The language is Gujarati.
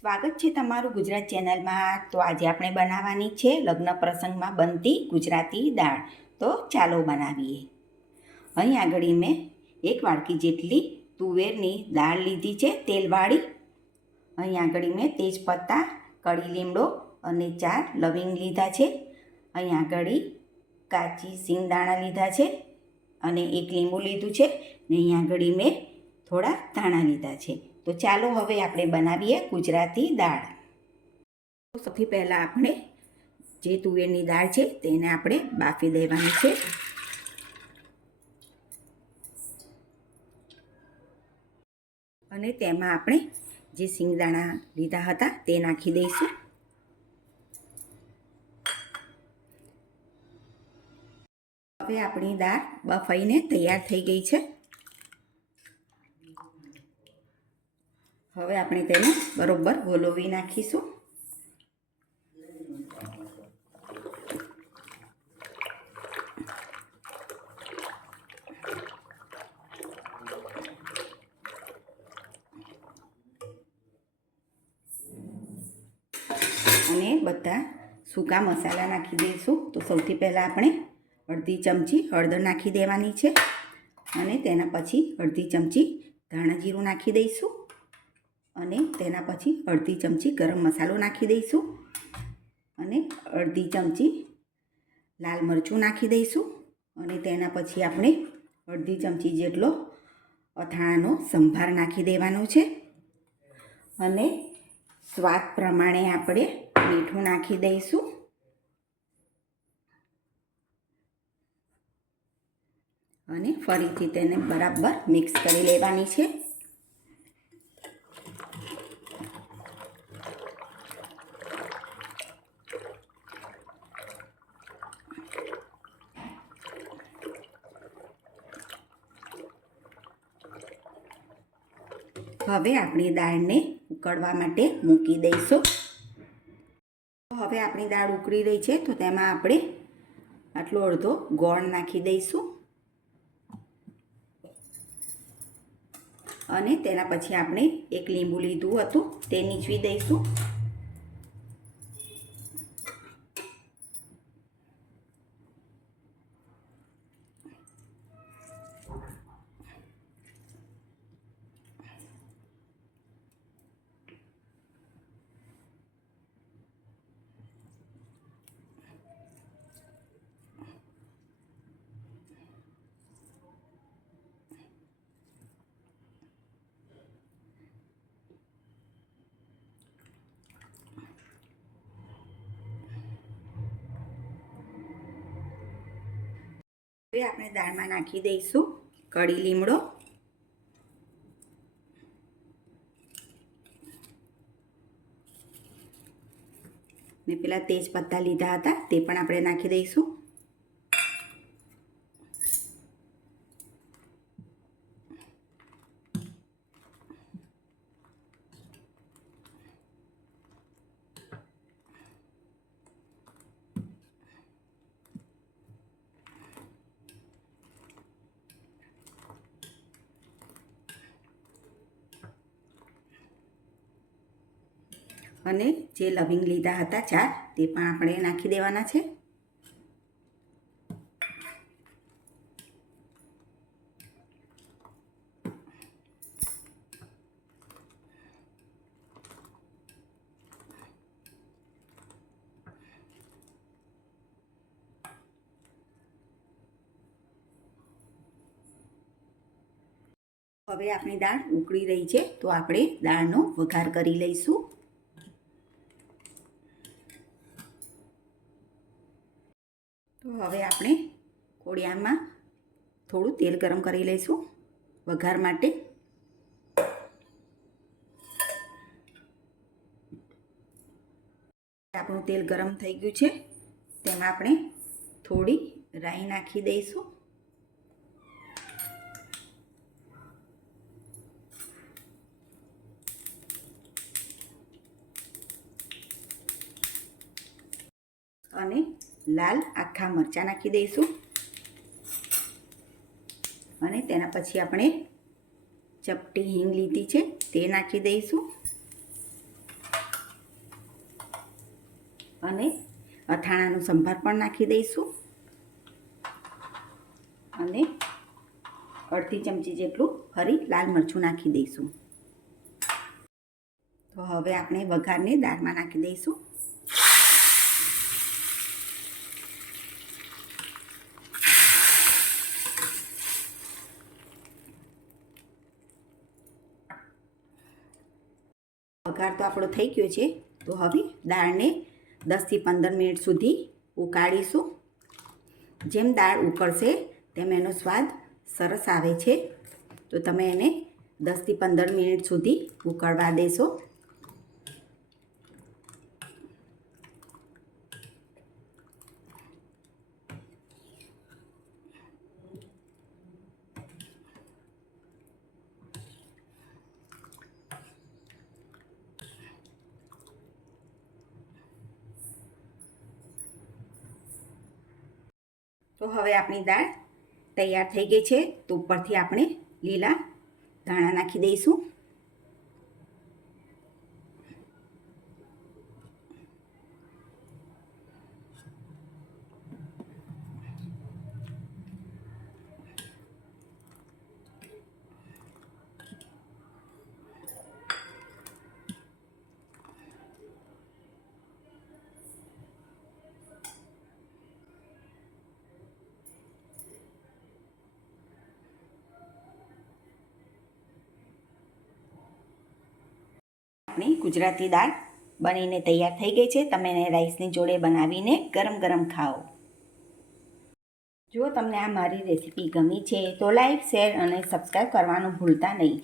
સ્વાગત છે તમારું ગુજરાત ચેનલમાં. તો આજે આપણે બનાવવાની છે લગ્ન પ્રસંગમાં બનતી ગુજરાતી દાળ. તો ચાલો બનાવીએ. અહીં આગળ મેં એક વાડકી જેટલી તુવેરની દાળ લીધી છે, તેલવાળી. અહીં આગળ મેં તેજપત્તા કડી લીમડો અને ચાર લવિંગ લીધા છે. અહીં આગળ કાચી સિંગદાણા લીધા છે અને એક લીંબુ લીધું છે ને અહીં આગળ મેં થોડા ધાણા લીધા છે. તો ચાલો હવે આપણે બનાવીએ ગુજરાતી દાળ. સૌથી પહેલાં આપણે જે તુવેરની દાળ છે તેને આપણે બાફી દેવાની છે. અને તેમાં આપણે જે સિંગદાણા લીધા હતા તે નાખી દઈશું. હવે આપણી દાળ બફાઈને તૈયાર થઈ ગઈ છે. હવે આપણે તેને બરોબર ગોલોવી નાખીશું. અને બધા સૂકા મસાલા નાખી દઈશું. તો સૌથી પહેલાં આપણે અડધી ચમચી હળદર નાખી દેવાની છે. અને તેના પછી અડધી ચમચી ધાણા જીરું નાખી દઈશું. અને તેના પછી અડધી ચમચી ગરમ મસાલો નાખી દઈશું અને અડધી ચમચી લાલ મરચું નાખી દઈશું અને તેના પછી આપણે અડધી ચમચી જેટલો અથાણાનો સંભાર નાખી દેવાનો છે અને સ્વાદ પ્રમાણે આપણે મીઠું નાખી દઈશું. અને ફરીથી તેને બરાબર મિક્સ કરી લેવાની છે. હવે આપણી દાળને ઉકળવા માટે મૂકી દઈશું. હવે આપણી દાળ ઉકળી રહી છે, તો તેમાં આપણે આટલો અડધો ગોળ નાખી દઈશું. અને તેના પછી આપણે એક લીંબુ લીધું હતું, તે નીચવી દઈશું. હવે આપણે દાળમાં નાખી દઈશું કઢી લીમડો. ને પેલા તેજ પત્તા લીધા હતા, તે પણ આપણે નાખી દઈશું. અને જે લવિંગ લીધા હતા ચાર, તે પણ આપણે નાખી દેવાના છે. હવે આપણી દાળ ઉકળી રહી છે, તો આપણે દાળનો વઘાર કરી લઈશું. હવે આપણે કોળિયામાં થોડું તેલ ગરમ કરી લઈશું વઘાર માટે. આપણું તેલ ગરમ થઈ ગયું છે, તેમાં આપણે થોડી રાઈ નાખી દઈશું. અને લાલ આખા મરચાં નાખી દઈશું. અને તેના પછી આપણે ચપટી હિંગ લીધી છે તે નાખી દઈશું. અને અથાણાનો સંભાર પણ નાખી દઈશું. અને અડધી ચમચી જેટલું ફરી લાલ મરચું નાખી દઈશું. તો હવે આપણે વઘારને દાળમાં નાખી દઈશું. વઘાર તો આપણો થઈ ગયો છે. તો હવે દાળને દસથી પંદર મિનિટ સુધી ઉકાળીશું. જેમ દાળ ઉકળશે તેમ એનો સ્વાદ સરસ આવે છે. તો તમે એને દસથી પંદર મિનિટ સુધી ઉકળવા દેશો. તો હવે આપણી દાળ તૈયાર થઈ ગઈ છે. તો ઉપરથી આપણે લીલા ધાણા નાખી દઈશું. આપણી ગુજરાતી દાળ બનીને તૈયાર થઈ ગઈ છે. તમે એને રાઈસની જોડે બનાવીને ગરમ ગરમ ખાઓ. જો તમને આ મારી રેસીપી ગમી છે તો લાઈક શેર અને સબસ્ક્રાઈબ કરવાનું ભૂલતા નહીં.